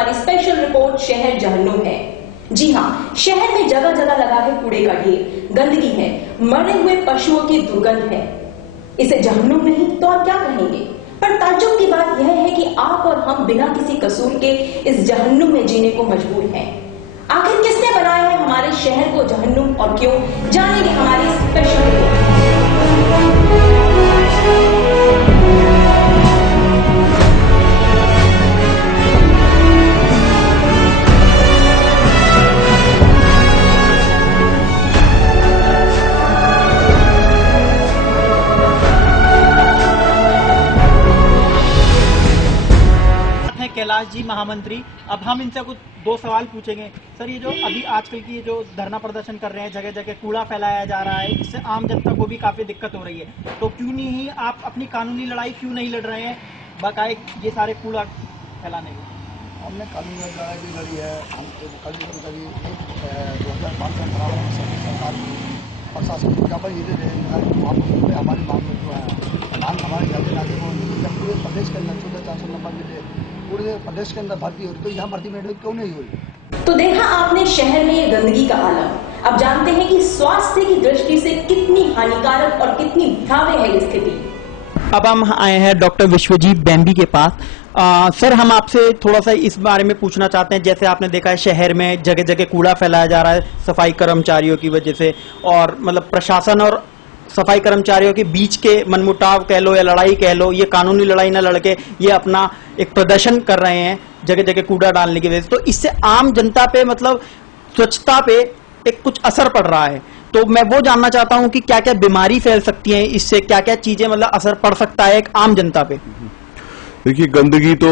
हमारी special report शहर जहन्नुम है। जी हाँ, शहर में जगह जगह लगा है कूड़े का ढेर, गंदगी है, मरे हुए पशुओं की दुर्गंध है। इसे जहन्नुम नहीं तो और क्या कहेंगे। पर ताज्जुब की बात यह है कि आप और हम बिना किसी कसूर के इस जहन्नुम में जीने को मजबूर हैं। आखिर किसने बनाया है हमारे शहर को जहन्नुम और क्यों, जानेंगे हमारी स्पेशल रिपोर्ट। कैलाश जी महामंत्री, अब हम इनसे कुछ दो सवाल पूछेंगे। सर, ये जो अभी आजकल की जो धरना प्रदर्शन कर रहे हैं, जगह जगह कूड़ा फैलाया जा रहा है, इससे आम जनता को भी काफी दिक्कत हो रही है, तो क्यों नहीं आप अपनी कानूनी लड़ाई क्यों नहीं लड़ रहे हैं बकाए ये सारे कूड़ा फैलाने को? हमने कानूनी लड़ाई भी लड़ी है। हम कभी 2005 से सरकार प्रशासन को ज्ञापन ये दे रहे हैं हमारी मांग में जो है मांग हमारे ज्यादा नागरिक को जब पूरे प्रदेश के अंदर 14,400 नंबर मिले, पूरे प्रदेश के अंदर भर्ती हो रही, तो यहाँ भर्ती में क्यों नहीं हो रही? तो देखा आपने शहर में ये गंदगी का आलम। अब जानते हैं कि स्वास्थ्य की दृष्टि से कितनी हानिकारक और कितनी भयावह है ये स्थिति। अब हम आए हैं डॉक्टर विश्वजीत बेम्बी के पास। सर, हम आपसे थोड़ा सा इस बारे में पूछना चाहते हैं, जैसे आपने देखा है शहर में जगह जगह कूड़ा फैलाया जा रहा है सफाई कर्मचारियों की वजह से, और मतलब प्रशासन और सफाई कर्मचारियों के बीच के मनमुटाव कह लो या लड़ाई कह लो, ये कानूनी लड़ाई ना लड़के ये अपना एक प्रदर्शन कर रहे हैं जगह जगह कूड़ा डालने की वजह से, तो इससे आम जनता पे मतलब स्वच्छता पे एक कुछ असर पड़ रहा है। तो मैं वो जानना चाहता हूं कि क्या क्या बीमारी फैल सकती है इससे, क्या क्या चीजें मतलब असर पड़ सकता है एक आम जनता पे। देखिए, गंदगी तो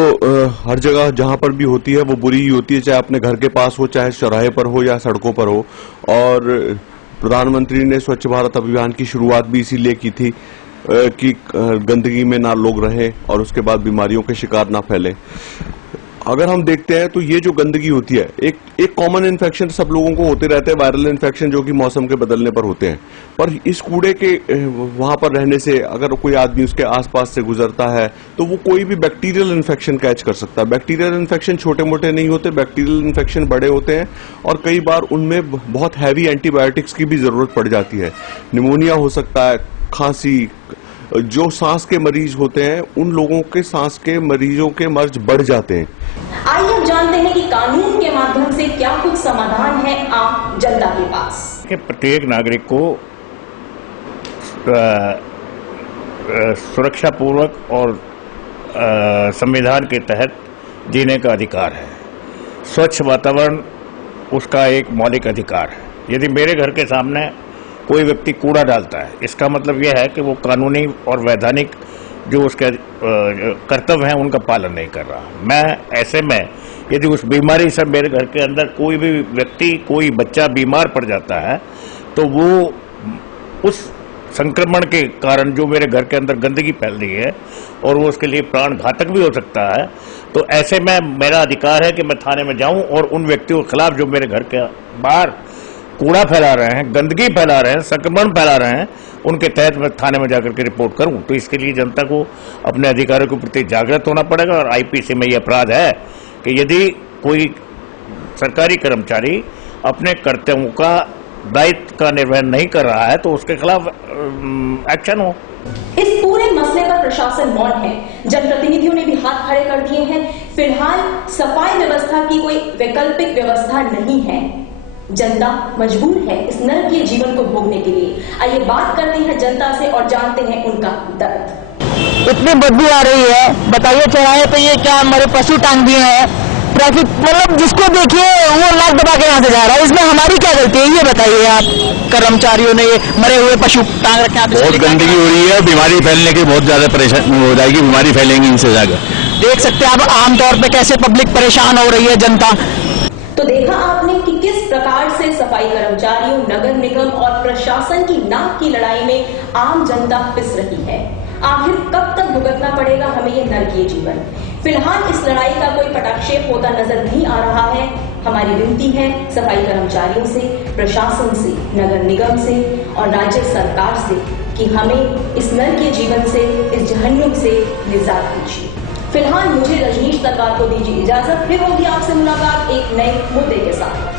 हर जगह जहां पर भी होती है वो बुरी ही होती है, चाहे अपने घर के पास हो, चाहे चौराहे पर हो या सड़कों पर हो। और प्रधानमंत्री ने स्वच्छ भारत अभियान की शुरुआत भी इसीलिए की थी कि गंदगी में ना लोग रहें और उसके बाद बीमारियों के शिकार ना फैले। अगर हम देखते हैं तो ये जो गंदगी होती है, एक कॉमन इन्फेक्शन सब लोगों को होते रहते हैं, वायरल इन्फेक्शन जो कि मौसम के बदलने पर होते हैं। पर इस कूड़े के वहां पर रहने से अगर कोई आदमी उसके आसपास से गुजरता है तो वो कोई भी बैक्टीरियल इन्फेक्शन कैच कर सकता है। बैक्टीरियल इन्फेक्शन छोटे मोटे नहीं होते, बैक्टीरियल इन्फेक्शन बड़े होते हैं और कई बार उनमें बहुत हैवी एंटीबायोटिक्स की भी जरूरत पड़ जाती है। निमोनिया हो सकता है, खांसी, जो सांस के मरीज होते हैं उन लोगों के सांस के मरीजों के मर्ज बढ़ जाते हैं। आइए अब जानते हैं कि कानून के माध्यम से क्या कुछ समाधान है आम जनता के पास। प्रत्येक नागरिक को सुरक्षा पूर्वक और संविधान के तहत जीने का अधिकार है। स्वच्छ वातावरण उसका एक मौलिक अधिकार है। यदि मेरे घर के सामने कोई व्यक्ति कूड़ा डालता है, इसका मतलब यह है कि वो कानूनी और वैधानिक जो उसके कर्तव्य हैं उनका पालन नहीं कर रहा। मैं ऐसे में यदि उस बीमारी से मेरे घर के अंदर कोई भी व्यक्ति, कोई बच्चा बीमार पड़ जाता है तो वो उस संक्रमण के कारण जो मेरे घर के अंदर गंदगी फैल रही है और वो उसके लिए प्राण घातक भी हो सकता है, तो ऐसे में मेरा अधिकार है कि मैं थाने में जाऊं और उन व्यक्तियों के खिलाफ जो मेरे घर के बाहर कूड़ा फैला रहे हैं, गंदगी फैला रहे हैं, संक्रमण फैला रहे हैं, उनके तहत मैं थाने में जाकर के रिपोर्ट करूं। तो इसके लिए जनता को अपने अधिकारों के प्रति जागृत होना पड़ेगा। और आईपीसी में यह अपराध है कि यदि कोई सरकारी कर्मचारी अपने कर्तव्यों का दायित्व का निर्वहन नहीं कर रहा है तो उसके खिलाफ एक्शन हो। इस पूरे मसले पर प्रशासन मौन है, जनप्रतिनिधियों ने भी हाथ खड़े कर दिए हैं। फिलहाल सफाई व्यवस्था की कोई वैकल्पिक व्यवस्था नहीं है। जनता मजबूर है इस नरकीय जीवन को भोगने के लिए। आइए बात करते हैं जनता से और जानते हैं उनका दर्द। इतनी बदबू आ रही है, बताइए चौराहे पे ये क्या हमारे पशु टांग दिए हैं, ट्रैफिक मतलब जिसको देखिए वो लात दबा के यहाँ से जा रहा है, इसमें हमारी क्या गलती है ये बताइए आप। कर्मचारियों ने ये मरे हुए पशु टांग रखे हैं, बहुत गंदगी हो रही है, बीमारी फैलने की बहुत ज्यादा परेशानी हो जाएगी, बीमारी फैलेंगी इनसे ज्यादा। देख सकते हैं आप आमतौर पे कैसे पब्लिक परेशान हो रही है, जनता। तो देखा आपने कि किस प्रकार से सफाई कर्मचारियों, नगर निगम और प्रशासन की नाक की लड़ाई में आम जनता पिस रही है। आखिर कब तक भुगतना पड़ेगा हमें ये नरकीय जीवन। फिलहाल इस लड़ाई का कोई पटाक्षेप होता नजर नहीं आ रहा है। हमारी विनती है सफाई कर्मचारियों से, प्रशासन से, नगर निगम से और राज्य सरकार से कि हमें इस नरकीय जीवन से, इस जहन्नुम से निजात दीजिए। फिलहाल मुझे रजनीश तलवार को दीजिए इजाजत, फिर होगी आपसे मुलाकात एक नए मुद्दे के साथ।